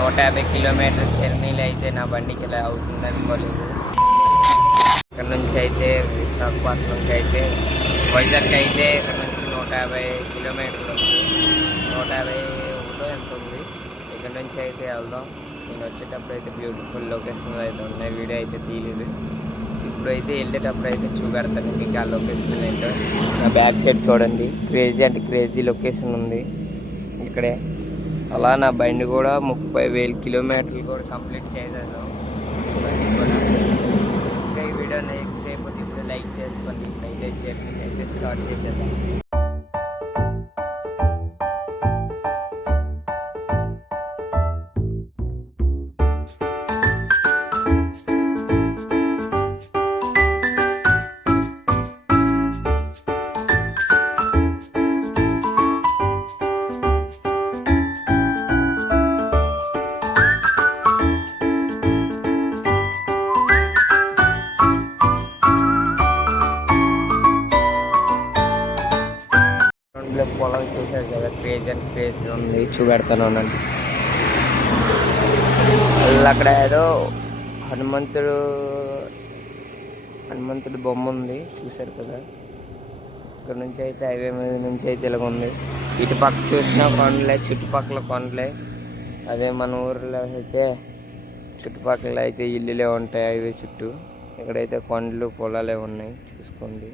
150 kilometres జర్నీలు అయితే నా బండికి ఇలా అవుతుంది అనుకోలేదు. ఇక్కడ నుంచి అయితే విశాఖపట్నం నుంచి అయితే వైజాగ్ అయితే ఇక్కడ నుంచి 150 కిలోమీటర్లు ఉంది. 151 ఎంత ఉంది. ఇక్కడ నుంచి అయితే వెళ్దాం. నేను వచ్చేటప్పుడు అయితే బ్యూటిఫుల్ లొకేషన్లో అయితే ఉన్నాయి. వీడియో అయితే తీయలేదు. ఇప్పుడైతే వెళ్ళేటప్పుడు అయితే చూపెడతాను మీకు ఆ లొకేషన్ ఏంటో. నా బ్యాక్ సైడ్ చూడండి, క్రేజీ అంటే క్రేజీ లొకేషన్ ఉంది ఇక్కడే. అలా నా బండి కూడా 30,000 కిలోమీటర్లు కూడా కంప్లీట్ చేశాను. ఇంకా ఈ వీడియో లైక్ చేయకపోతే ఇప్పుడు లైక్ చేసుకోండి. ఇప్పుడైతే జర్నీ అయితే స్టార్ట్ చేసేద్దాం. పొలం చూసారు కదా, క్రేజ్ అండ్ క్రేజ్ ఉంది. చూపెడతాను అనండి. అక్కడ ఏదో హనుమంతుడు బొమ్మ ఉంది, చూసారు కదా. ఇక్కడ నుంచి అయితే హైవే మీద నుంచి అయితే ఇలాగ ఉంది. ఇటు పక్క చూసిన కొండలే, చుట్టుపక్కల కొండలే. అదే మన ఊర్లో అయితే చుట్టుపక్కల అయితే ఇల్లులే ఉంటాయి హైవే చుట్టూ. ఇక్కడైతే కొండలు పొలాలే ఉన్నాయి, చూసుకోండి.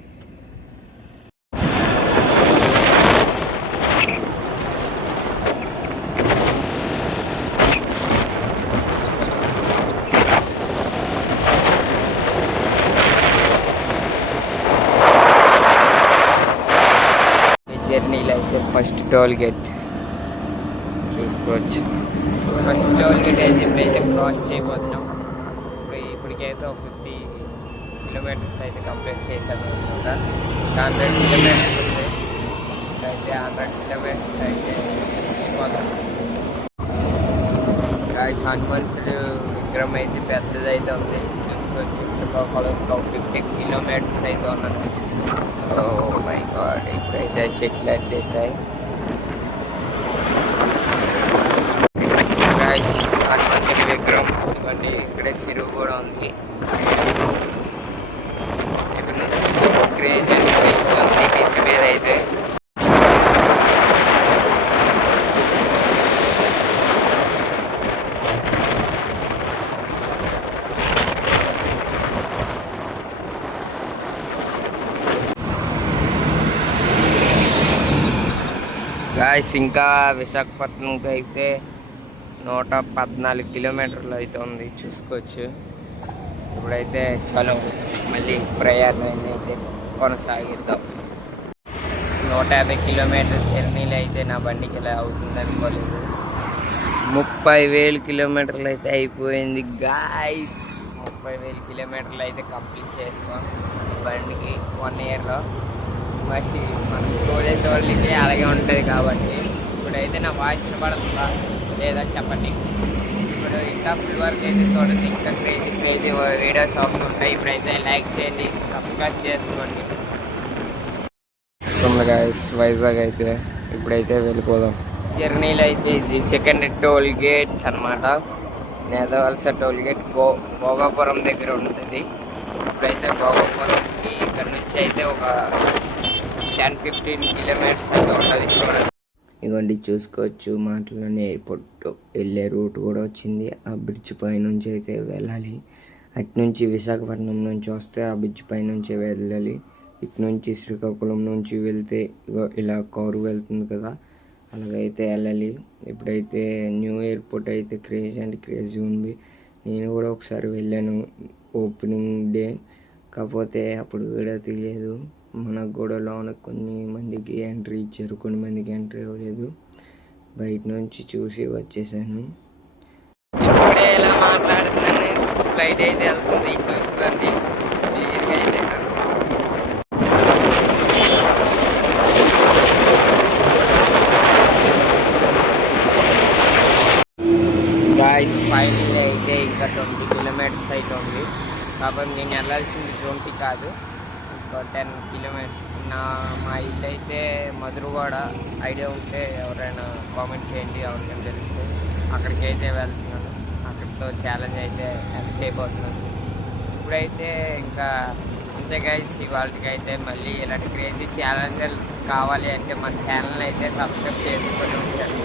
జర్నీలో అయితే ఫస్ట్ టోల్ గేట్ చూసుకోవచ్చు. ఫస్ట్ టోల్ గేట్ అయితే ఇప్పుడైతే క్రాస్ చేయబోతున్నాం. ఇప్పటికైతే 50 కిలోమీటర్స్ అయితే కంప్లీట్ చేశాను అనమాట. 100 కిలోమీటర్స్ ఉంది. అయితే 100 కిలోమీటర్స్ అయితే అయిపోతాం. హనుమంతుడు విగ్రహం అయితే పెద్దదైతే ఉంది, చూసుకోవచ్చు. చుట్టుపక్కల 50 కిలోమీటర్స్ అయితే ఉన్నది. ఓ మై గాడ్, ఇప్పుడైతే చెట్లు అట్టేసాయి. హనుమంతుడి విగ్రహం ఇవ్వండి. ఇక్కడే చెరువు కూడా ఉంది. ఇక్కడ నుంచి క్రేజ్ అండ్ క్రేజ్ ఉంది బీచ్ మీద అయితే. గాయస్, ఇంకా విశాఖపట్నంకి అయితే 114 కిలోమీటర్లు అయితే ఉంది, చూసుకోవచ్చు. ఇప్పుడైతే చలో మళ్ళీ ప్రయాణాన్ని అయితే కొనసాగిద్దాం. 150 కిలోమీటర్స్ జర్నీలు అయితే నా బండికి ఇలా అవుతుంది అనుకోలేదు. 30,000 కిలోమీటర్లు అయితే అయిపోయింది గాయస్. 30,000 కిలోమీటర్లు అయితే కంప్లీట్ చేస్తాం బండికి 1 ఇయర్లో. మరి మనం తోడేసే వాళ్ళకి అలాగే ఉంటుంది కాబట్టి. ఇప్పుడైతే నా వాయిస్ వినపడుతుందా లేదా చెప్పండి. ఇప్పుడు ఇంకా ఫుల్ వర్క్ అయితే చూడండి. ఇంకా క్రేజీ క్రేజీ వీడియోస్ వస్తుంటాయి. ఇప్పుడైతే లైక్ చేయండి, సబ్స్క్రైబ్ చేసుకోండి. గాయస్, వైజాగ్ అయితే ఇప్పుడైతే వెళ్ళిపోదాం. జర్నీలో అయితే ఇది సెకండ్ టోల్ గేట్ అనమాట. నేతవలస టోల్ గేట్ భోగాపురం దగ్గర ఉంటుంది. ఇప్పుడైతే భోగాపురంకి ఇక్కడ నుంచి అయితే ఒక 10-15 కిలోమీటర్స్ అయితే ఉంటుంది. చూడండి, ఇదిగోండి చూసుకోవచ్చు. మాటలోనే ఎయిర్పోర్ట్ వెళ్ళే రూట్ కూడా వచ్చింది. ఆ బ్రిడ్జ్ పై నుంచి అయితే వెళ్ళాలి. అటు నుంచి విశాఖపట్నం నుంచి వస్తే ఆ బ్రిడ్జ్ పై నుంచి వెళ్ళాలి. ఇటు నుంచి శ్రీకాకుళం నుంచి వెళ్తే ఇలా కారు వెళ్తుంది కదా, అలాగైతే వెళ్ళాలి. ఇప్పుడైతే న్యూ ఎయిర్పోర్ట్ అయితే క్రేజీ అండ్ క్రేజీ ఉంది. నేను కూడా ఒకసారి వెళ్ళాను ఓపెనింగ్ డే, కాకపోతే అప్పుడు వీడియో తీయలేదు. మనకు కూడా లోన కొన్ని మందికి ఎంట్రీ ఇచ్చారు, కొన్ని మందికి ఎంట్రీ అవ్వలేదు. బయట నుంచి చూసి వచ్చేసాను. ఇప్పుడే ఇలా మాట్లాడుతున్నాను. ఫ్లైట్ అయితే వెళ్తుంది, చూసుకోండి. క్లియర్గా అయితే గాయస్, ఫైనల్ అయితే ఇంకా 20 కిలోమీటర్స్ అయితే ఉంది. కాబట్టి నేను వెళ్ళాల్సింది 20 కాదు, 10 కిలోమీటర్స్. మా ఇల్లు అయితే మధురవాడ. ఐడియా ఉంటే ఎవరైనా కామెంట్ చేయండి, ఎవరికైనా తెలిస్తే. అక్కడికి అయితే వెళ్తున్నాను. అక్కడితో ఛాలెంజ్ అయితే చేయబోతున్నాను. ఇప్పుడైతే ఇంకా అంతే గైస్, ఇవాళకి అయితే మళ్ళీ ఇలాంటి క్రేజీ ఛాలెంజ్లు కావాలి అంటే మన ఛానల్ అయితే సబ్స్క్రైబ్ చేసుకొని ఉంచండి.